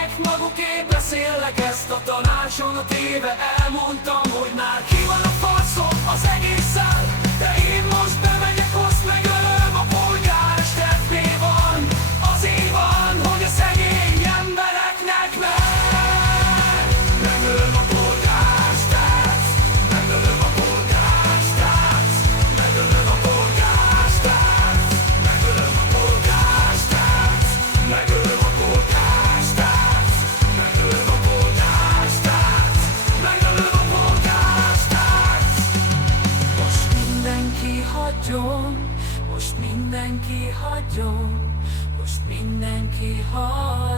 törvények magukért beszélnek, ezt a tanácsomat éve elmondtam, hogy már ki van a faszom az egészen. De én most bemegyek, azt megölöm, a polgármester mi van? Azért van, hogy a szegény embereknek megölöm a polgármestert, megölöm a polgármestert, megölöm a polgármestert, megölöm a polgármestert, megölöm a polgármestert, megölöm a polgármestert, megölöm a polgármestert. Most mindenki hagyjon, most mindenki hagyjon, most mindenki hagyjon.